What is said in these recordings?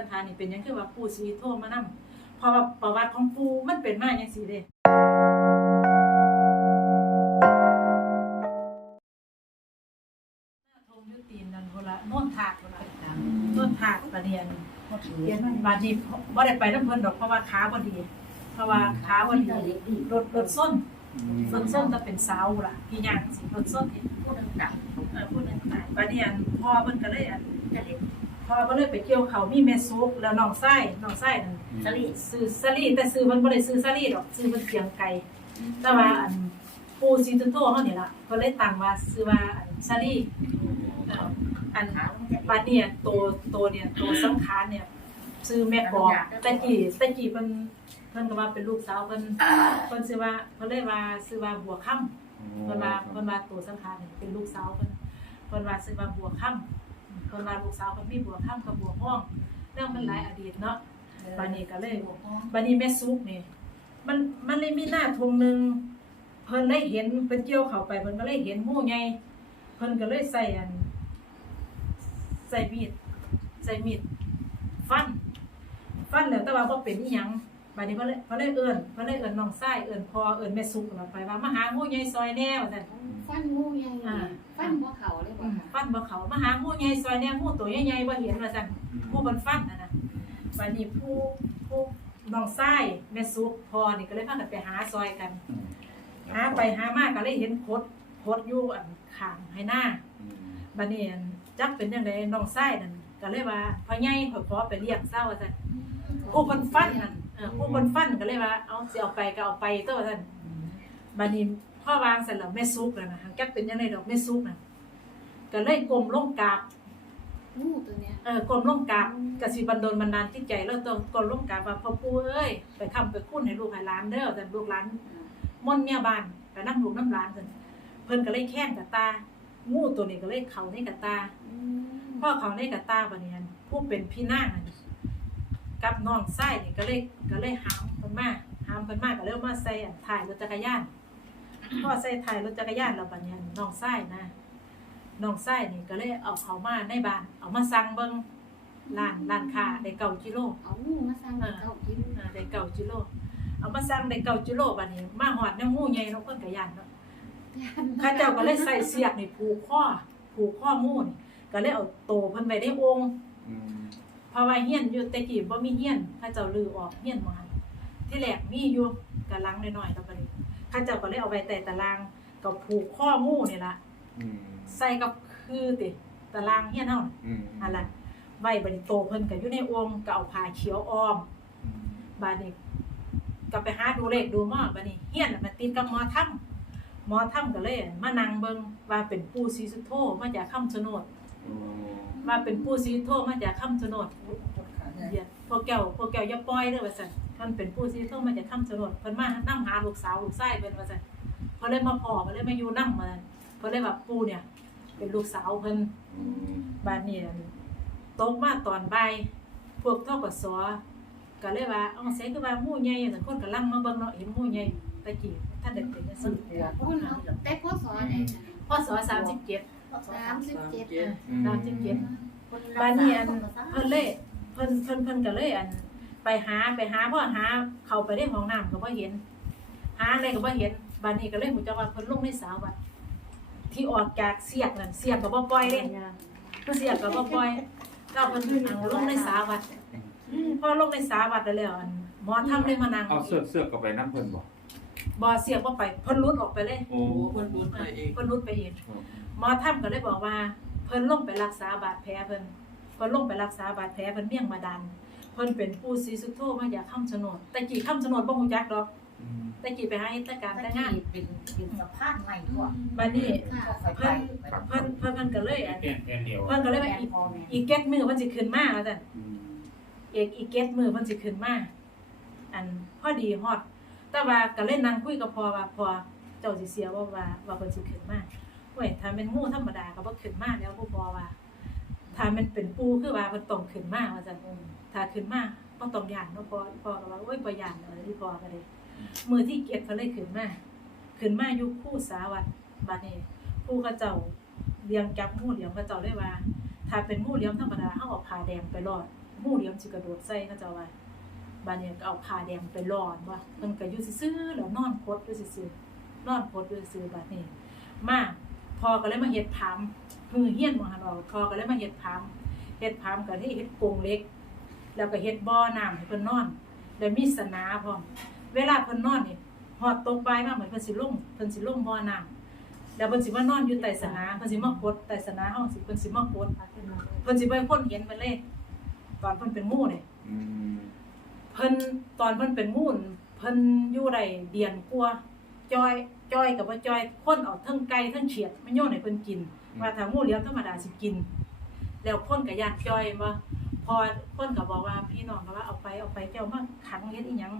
สังขารนี่เป็นหยังคือว่าปู่ศรีโทมานำเพราะว่าประวัติของปู่มันเป็นมาจังซี่เด้ทงยุตีนนั่นพุ่นละโน่นถากพุ่นละโน่นถากประเดียนเรียนบาดนีบ่ได้ไปน้ำเพิ่นดอกเพราะว่าขาบ่ดี เพราะว่าขาบ่ดีรถรถส้นรถส้นจะเป็นเสาล่ะพี่ย่างสิรถส้นนี่พูดดังเออผู้หนึงตายบาดนี้อันพ่อเพิ่นก็เลยอัน พ่อก็เลยไปเกี่ยวเขาวมีแม่ซุกแล้วน้องไส้น้องไส้นั่นๆสลีซื้อสลีแต่ซื้อมันบ่ได้ซื้อสลีดอกซื้อมันเสียงไก่แต่ว่าอันปูซีตุโตเฮานี่ล่ะก็เลยตั้งว่าซื้อว่าอันสลีเอ่ออันขาลงจะบัดเนี่ยตัวตัวเนี่ยตัวสังขารเนี่ยซื้อแม่กอกตะกี้ตะกี้เพิ่นเพิ่นก็ว่าเป็นลูกสาวเพิ่นเพิ่นซื้อว่าเพิ่นเลยว่าซื้อว่าบัวค่ำเพิ่นว่าเพิ่นว่าตัวสังขารเนี่ยเป็นลูกสาวเพิ่นเพิ่นว่าซื้อว่าบัวค่ำ เพิ่นว่าลูกสาวเพิ่นมีบัวค่ำกับบัวห้องเรื่องมันหลายอดีตเนาะบัดนี้ก็เลยบัดนี้แม่ซุกนี่มันมันเลยมีหน้าทงหนึงเพิ่นได้เห็นเพิ่นเกี่ยวเข้าไปเพิ่นก็เลยเห็นหูใหญ่เพิ่นก็เลยใส่อันใส่มีดใส่มีดฟัน ฟันแล้วแต่ว่าบ่เป็นอีหยัง บัดนี้เพิ่นเลยเพิ่นเลยเอิ้นเพิ่นเลยเอิ้นน้องชายเอิ้นพ่อเอิ้นแม่ซุกเราไปว่ามาหางูใหญ่ซอยแน่ว่าซั่น ฟันงูใหญ่อ่า ฟันบ่เขาเลยอืบ่มค่ะฟันบ่เขามาหางูใหญ่ซอยแน่งูตัวใหญ่ๆบ่เห็นว่าซั่นผู้เพิ่นฟันน่ะนะบัดนี้ผู้ผู้น้องชายแม่ซุกพ่อนี่ก็เลยพากันไปหาซอยกัน หาไปหามาก็เลยเห็นโคดโคดอยู่อันข้างให้หน้าบัดนี้อันจักเป็นจังไดน้องชายนั่นก็เลยว่าพ่อใหญ่ขอขอไปเรียกเศร้าว่าซั่น ผู้เพิ่นฟันนั่นเออผู้เพิ่นฟันก็เลยว่า เอาสิเอาไปก็เอาไปเด้อว่าซั่นบัดนี้พ่อวางเสร็จแล้วแม่ซุกนั่นน่ะหังจักเป็นจังไดดอกแม่ซุกน่ะก็เลยก้มลงกราบงูตัวเนี้ยเออกลมลงกราบกสิบันดลบันดาลจิตใจแล้วต้องกลมลงกราบว่าพ่อปู่เอ้ยไปทำไปคุ้นให้ลูกให้หลานเด้อแต่ลูกหลานม่อนเมียบ้านไปนํลูกน้ำหลานซั่นเพิ่นก็เลยแข้งกับตางูตัวนี้ก็เลยเข้าในกับตาอืมพ่อเข้าในกับตาบัดนี้อันผู้เป็นพี่นางอัน กับน้องชายนี่ก็เลยก็เลยหามเพิ่นมาหามเพิ่นมาก็เลยเอามาใส่อันท้ายรถจักรยานพ่อใส่ท้ายรถจักรยานแล้วบัดนี้อันน้องชายนะน้องชายนี่ก็เลยเอาเขามาในบ้าน เอามาสั่งเบิ่งร้านร้านค้าได้เก้ากิโลเอางูมาสร้างเก้ากินอ่าได้เก้ากิโลเอามาสั่งได้เก้ากิโลบัดนี้มาหอดแนวงูใหญ่เนาะเพิ่นก็ย่านเนาะข้าเจ้าก็เลยใส่เสียกนี่ผูกข้อผูกข้องูนี่ก็เลยเอาโตเพิ่นไว้ในโองค์ เพราะว่าเฮียนอยู่แต่กี้บ่มีเฮียนข้าเจ้าลือออกเฮียนบ่หันที่แรกมีอยู่กะลังน้อยๆแล้วบัดนี้ข้าเจ้าก็เลยเอาไว้ใต้ตารางก็ผูกข้องูนี่ล่ะใส่กับคือติตารางเฮียนเฮาน่ะอันล่ะไว้บัดนี้โตเพิ่นก็อยู่ในโองค์ก็เอาผ้าเขียวอ้อมบาดนี้ก็ไปหาดูเลขดูหมอบาดนี้เฮียนน่ะมันติดกับหมอถ้ำหมอถ้ำก็เลยมานั่งเบิ่งว่าเป็นปู่ศรีสุโธมาจากคำชะโนด ว่าเป็นปู่ศรีสุโธมาจากคำชะโนดเดี๋ยวพวกแก้วพวกแก้วอย่าปล่อยเด้อว่าซั่นมันเป็นปู่ศรีสุโธมาจากคำชะโนดเพิ่นมานํหาลูกสาวลูกชายเพิ่นว่าซั่นเพิ่นเลยมาพอเพิ่นเลยมาอยู่นำมาเพิ่นเลยว่าปู่เนี่ย เป็นลูกสาวเพิ่นบาดนี้ตกมาตอนบ่ายพวกทกสก็เลยว่าเอ๋อใส่คือว่าหมู่ใหญ่จังคนกำลังมาเบิ่งเนาะเห็นหมู่ใหญ่ตะกี้ท่านได้เป็นจังซี่คนเอาแต่พ่อ สอนไอ้พศ37สามสิบเจ็ด37บาดนี้อันเพิ่นเลยเพิ่นเพิ่นเพิ่นก็เลยอัน ไปหาไปหาพ่อหาเข้าไปในห้องน้ำก็บ่เห็น หาอะไรก็บ่เห็นบาดนี้ก็เลยฮู้จักว่าเพิ่นลงในสาววัดที่ออกจากเสียกนั่นเสียกก็บ่ปล่อยเด้เสียกก็บ่ปล่อยเราเพิ่นเอาลงในสาวัดพอลงในสาวัดได้แล้วอันหมอทำเลยมานั่งเอาเสื้อเสื้อกับไปน้ำเพิ่นบอก บ่เสียบบ่ไปเพิ่นหลุดออกไปเลยโอ้เพิ่นบุญไปเองเพิ่นหลุดไปเองหมอทำก็เลยบอกว่า เพิ่นลงไปรักษาบาดแผลเพิ่นเพิ่นลงไปรักษาบาดแผลเพิ่นเมี่ยงมาดัน เพิ่นเป็นผู้ศรีสุโธมาจากคำชะโนดแต่กี้คำชะโนดบ่ฮู้จักดอกแต่กี้ไปหาเฮ็ดแต่การแต่งงานเป็นเป็นสะพานใหม่ก่อนบัดนี้ค่อยไปเพิ่นเพิ่นเพิ่นก็เลยอันเปลี่ยนแอนเดียวเพิ่นก็เลยว่าอีกอีกเก็ดมือเพิ่นสิขึ้นมาว่าซั่นเอกอีกเก็ตมือเพิ่นสิขึ้นมาอันพอดีฮอด แต่ว่าก็เล่นนังคุยกับพอว่าพอเจ้าสิเสียว่าว่าว่าเพิ่นสิขึ้นมาเว้ยถ้าเป็นงูธรรมดาก็บ่ขึ้นมาแล้วผู้พอว่าถ้ามันเป็นปูคือว่าเพิ่นต้องขึ้นมาว่าซั่นถ้าขึ้นมาบ่ต้องย่านเนาะพอพอก็ว่าโอ้ยบ่ย่านเลยที่พอก็เลยมือที่เก็ตเขาเลยขึ้นมาขึ้นมาอยู่คู่สาวัดบัดนี้ผู้เขาเจ้าเลี้ยงจับงูเหลี่ยมเขาเจ้าได้ว่า ถ้าเป็นงูเหลี่ยมธรรมดาเฮาเอาผ้าแดงไปรอดงูเหลี่ยมสิกระโดดใส่เขาเจ้าว่า บานเนี่ยก็เอาผ้าแดงไปรอนว่าเพิ่นก็อยู่ซื่อๆแล้วนอนพดอยู่ซื่อๆนอนพดอยู่ซื่อบัดนี้มาพอก็เลยมาเฮ็ดผามฮือเฮี้ยนบ่หันออกพอก็เลยมาเฮ็ดผามเฮ็ดผามก็ที่เฮ็ดกรงเล็ก แล้วก็เฮ็ดบ่อน้ำให้เพิ่นนอน แล้วมีสนาพร้อมเวลาเพิ่นนอนนี่ฮอดตกบ่ายมาเหมือนเพิ่นสิลงเพิ่นสิลงบ่อน้ำแล้วเพิ่นสิมานอนอยู่ใต้สนาเพิ่นสิมากดใต้สนาเฮาสิเพิ่นสิมากดเพิ่นสิบ่ให้คนเห็นเพิ่นเลย ตอนเพิ่นเป็นงูนี่อืม เพิ่นตอนเพิ่นเป็นงูนเพิ่นอยู่ได้เดือนกว่าจ้อยจ้อยกับบ่จ้อยคนเอาเทั้งไก่เทั้งเขียดมาโยนให้เพิ่นกิน ว่าถ้างูเหลี้ยงธรรมดาสิกิน แล้วคนก็ย่านจ้อยบ่พอคนก็บอกว่าพี่น้องก็ว่าเอาไปเอาไปเจ้ามาขังเฮ็ดอีหยัง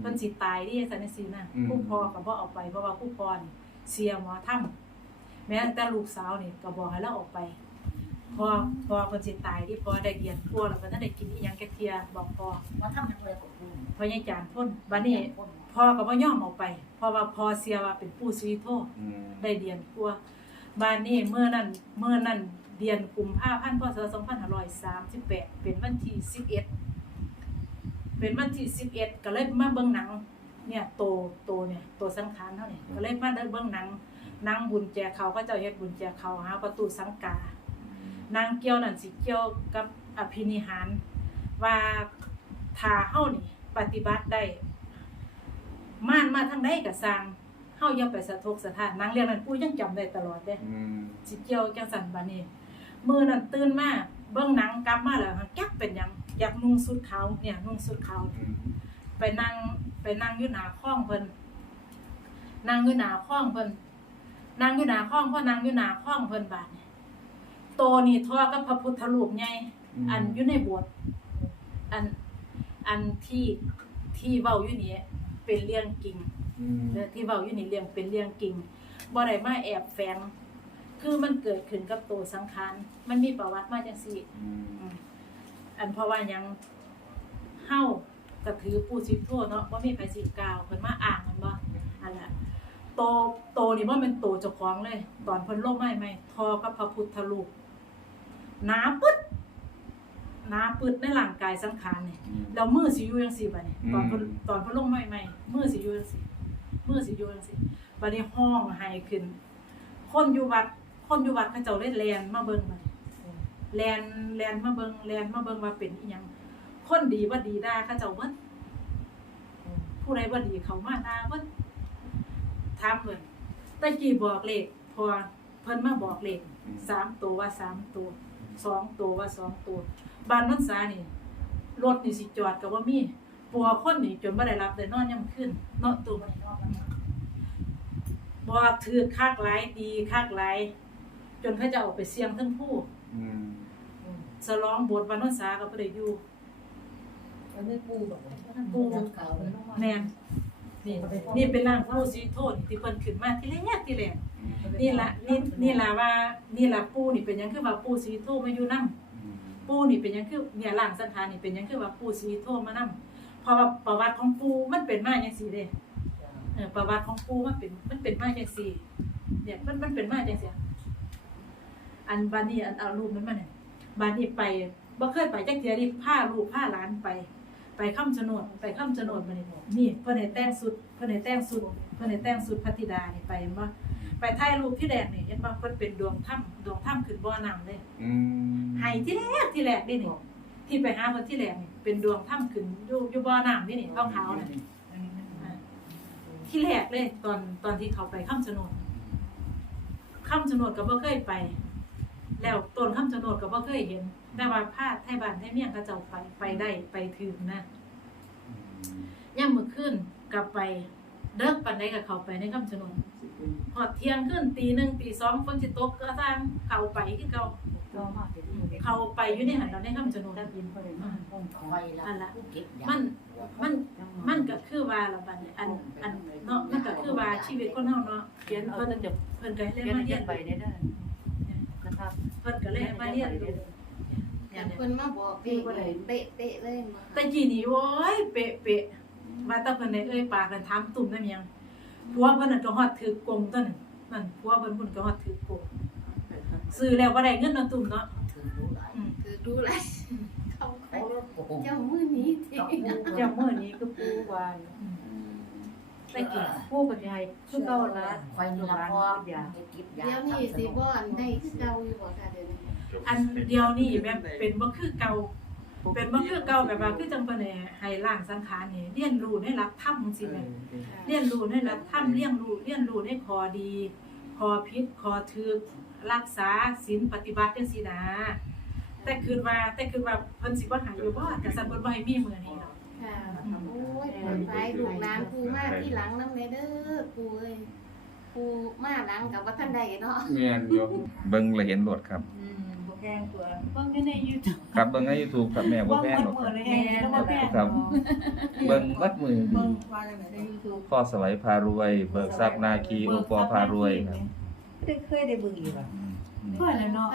เพิ่นสิตายดิซั่นจังซี่นะอืม ผู้พ่อก็บ่เอาไปเพราะว่าผู้พ่อนี่เสียหมอทำแม้แต่ลูกสาวนี่ก็บอกให้เราออกไป พอพอเพิ่นสิตายที่พอได้เรียนกลัวแล้วก็บ่ทันได้กินอีหยังแกเทียบอกพ่อมาทำเป็นเลยของคุณพ่อยายจานพ่นบัดนี้พ่อก็บ่ยอมออกไปเพราะว่าพ่อเสียว่าเป็นผู้ชีวิตโทษอืมได้เรียนกลัวบ้านนี้เมื่อนั้นเมื่อนั้นเดือนกุมภาพันธ์พศ2538 เป็นวันที่11 เป็นวันที่11 ก็เลยมาเบิ่งหนัง เนี่ยโตโตเนี่ยโตสังขารเท่านี่ก็เลยมาได้เบิ่งหนังหนังบุญแจเขาก็เจ้าเฮ็ดบุญแจเขาหาประตูสังกา นางเกี่ยวนั่นสิเกี่ยวกับอภินิหาร ว่าถ้าเฮานี่ปฏิบัติได้ม่านมาทางใดก็สร้างเฮาอย่าไปสะทกสะท้านนางเรื่องนั้นปู่ยังจำได้ตลอดเด้อืมสิเกี่ยวจังซั่นบัดนี้มื้อนั้นตื่นมาเบิ่งหนังกลับมาแล้วจักเป็นหยังอยากนุ่งสุดขาวเนี่ยนุ่งสุดขาวอืมไปนั่งไปนั่งอยู่หน้าคลองเพิ่นนั่งอยู่หน้าคลองเพิ่นนั่งอยู่หน้าคลองเพราะนั่งอยู่หน้าคลองเพิ่นบาดนี้ โตนี่ทอกับพระพุทธรูปใหญ่อันอยู่ในโบสถ์อันอันที่ที่เว้าอยู่นี่เป็นเรื่องจริง อืมเด้อที่เว้าอยู่นี่เรื่องเป็นเรื่องจริงบ่ได้มาแอบแฝงคือมันเกิดขึ้นกับตัวสังขารมันมีประวัติมาจังซี่อืมอืมอันเพราะว่าหยังเฮาก็ถือผู้สิโทษเนาะว่ามีไผสิกล่าวเพิ่นมาอ้างมันบ่อันน่ะโตโตนี่บ่แม่นโตเจ้าของเลย ตอนเพิ่นลงไม้ใหม่ทอกับพระพุทธรูป หนาปึ๊ดหนาปึ๊ดในร่างกายสังขารนี่อืมแล้วมือสิอยู่จังซี่บัดนี้ตอนเพิ่นอืมตอนเพิ่นลงไม้ใหม่มือสิอยู่จังซี่มือสิอยู่จังซี่บัดนี้ห้องไห้ขึ้น คนอยู่วัดคนอยู่วัดเขาเจ้าเลยแลนมาเบิ่งบัดนี้แลนแลนมาเบิงแลนมาเบิงว่าเป็นอีหยังคนดีว่าดีด่าเขาเจ้าเบิดผู้ใดว่าดีเขามาด่าเบิดถามเพิ่นตะกี้บอกเลขพอเพิ่นมาบอกเลขสามตัวว่าสามตัว สองตัวว่าสองตัวบ้านนันสานี่รถนี่สิจอดก็บ่มีปัวคนนี่จนบ่ได้รับได้นอนยามคืนเนาะตัวมันบ่ถือคักหลายดีคักหลายจนเขาจะเอาไปเสี่ยงทั้งผู้อืมสลองบทวันนนสาก็บ่ได้อยู่มันไม่ปูแบบปูเขาเลยแม่นนี่นี่เป็นนางผู้สีโทษที่เพิ่นขึ้นมาที่แรกที่แรก นี่ล่ะนี่นี่ล่ะว่านี่ล่ะปู่นี่เป็นหยังคือว่าปู่สีโทมาอยู่นำปู่นี่เป็นหยังคือเนี่ยร่างสังขารนี่เป็นหยังคือว่าปู่สีโทมานำเพราะว่าประวัติของปู่มันเป็นมาจังซี่เด้เออประวัติของปู่มันเป็นมันเป็นมาจังซี่เนี่ยมันมันเป็นมาจังซี่อันบัดนี้อันเอารูปนั้นมาเนี่ยบัดนี้ไปบ่เคยไปจักเทื่อนี่พาลูกพาหลานไป ไปค้ำชะโนดไปค้ำชะโนดมานี่นี่เพิ่นให้แต่งสุดเพิ่นให้แต่งสุดเพิ่นให้แต่งสุดพัทธิดานี่ไปเห็นบ่ ไปถ่ายรูปที่แรกนี่เห็นบ่เพิ่นเป็นดวงถ้ำดวงถ้ำขึ้นบ่อน้ำเลยอืมให้ที่แรกที่แรกนี่นี่ที่ไปหาเพิ่นที่แรกนี่เป็นดวงถ้ำขึ้นอยู่อยู่บ่อน้ำนี่นี่ขาวๆน่ะอ่าที่แรกเลยตอนตอนที่เขาไปค้ำชะโนดค้ำชะโนดก็บ่เคยไป แล้วต้นค้ำชะโนดก็บ่เคยเห็น แต่ว่าพาไทยบ้านไทยเมียงเขาเจ้าไปไปได้ไปถึงนะ ย่ำมื้อคืนกลับไปเลิกปันใดกับเขาไปในคำชะโนด พอเที่ยงขึ้นตีหนึ่งตีสองฝนสิตกก็สร้างเขาไปคือเขาเขาไปอยู่ในหันเราในคำชะโนดคอยละผู้เก็บมันมันมันก็คือว่าละบัดนี้อันอันเนาะมันก็คือว่าชีวิตคนเฮาเนาะเขียนเพิ่นจะเพิ่นก็ให้เรียนมาเรียนไปได้เด้อนะครับเพิ่นก็เลยให้มาเรียนรู้แต่เพิ่นมาบอกเป๊ะเป๊ะเป๊ะเลยมาแต่กี้นี่โอ้ยเป๊ะเป๊ะว่าแต่เพิ่นได้เอ่ยปากกันถามตุ่มได้หยัง ผัวเพิ่นน่ะก็ฮอดถือกลมตัวนั้นนั่นผัวเพิ่นเพิ่นก็ฮอดถือกลมซื้อแล้วบ่ได้เงินเนาะตุ่มเนาะถือรู้หลายอืมคือดูแลเขาเขาเขาเลยโหเจ้ามือนี้ที่เจ้ามื้อนี้คือปูวานไปกินปูกับยายคือเก่าละคอยนี่ละพอเก็บยาเดี๋ยวนี้สิบ่อันได้คือเก่าอยู่บ่ค่ะเดี๋ยวนี้อันเดียวนี่แบบเป็นบ่คือเก่า เป็นบ่คือเก่าแบบว่าคือจังเพิ่นให้ให้ร่างสังขารนี่เรียนรู้ในหลักธรรมจังซี่แหมเรียนรู้ในหลักธรรมเรียนรู้เรียนรู้ในข้อดีข้อผิดข้อถูกรักษาศีลปฏิบัติจังซี่นะแต่คือว่าแต่คือว่าเพิ่นสิบ่ให้อยู่บ่แต่ซั่นเพิ่นบ่ให้มีมื้อนี้หรอกค่ะโอ้ยเปิดไฟลูกหลานปูมาที่หลังนำเด้อปูเอ้ยปูมาหลังกับว่าท่านใดเนาะแม่นอยู่เบิ่งแล้วเห็นโลดครับอืมบ่ แพงตัวเบิ่งอยู่ใน YouTube ครับเบิ่งใน YouTube ครับแม่บ่เบิ่งแพงหมหรดอกมื้อเลยไงแล้วบ่แพงครับ เบิ่งวัดมือดีเบิ่งว่าจังได๋ใน YouTube พ่อสวัยพารวย เบิกทรัพย์นาคีโอปอพารวยครับเคยได้เบิ่งอยู่บ่อืมเคยแล้วเนาะ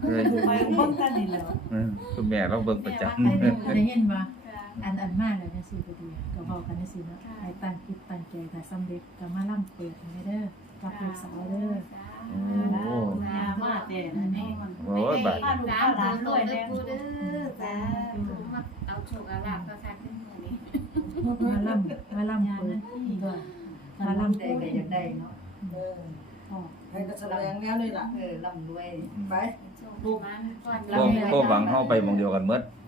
เคยไปเบิ่งกันนี่แหล้วเออคุณแม่เราเบิ่งประจำได้เห็นว่าอันอันมากเลยนะสิก็ดีก็บอกกันนะสิเนาะให้ตั้งคิดตั้งใจถ้าสำเร็จก็มาล่ำเปิดให้เด้อกับลูกสาวเด้อ โอ้ยามาแต่นั่นเองโอ้ยบาดสามหลานด้วยเด้อปูเด้อจ้ามาเอาโชคเอาลาภก็ค่ะขึ้นมื้อนี้มาล่ำมาล่ำเปิดด้วยมาล่ำเปิดก็อยากได้เนาะเออให้กระแสดงแล้วนี่ล่ะเออร่ำรวยไปโชคดีมันก่อนก็ก็หวังเฮาไปหมองเดียวกันหมดอืม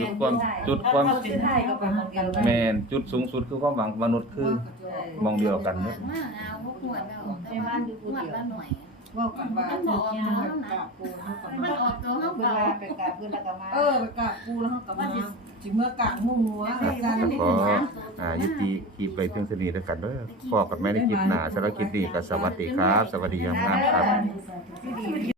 จุดความจุดความเข้สุดท้ายก็ไปหมดกันแม่นจุดสูงสุดคือความหวังมนุษย์คือหมองเดียวกันหมดมาเอาพวกหวดแล้วแต่ว่าหวดละหน่อยว่ากันว่ามันบอกไปเอากราบปูแล้วเขากลับมันมาออกตัวเฮาเวเก่าลาไปกราบเพิ่นแล้วก็มาเออไปกราบปูแล้วเขากลับมาจิเมื่อกลางมุ่งหัวอาจารย์ขออ่ายุติคลิปไปเพียงเท่านี้แล้วกันเด้อพอกันแม่ในคลิปหน้าสำหรับคลิปนี้ก็สวัสดีครับ สวัสดีงามๆครับที่ดี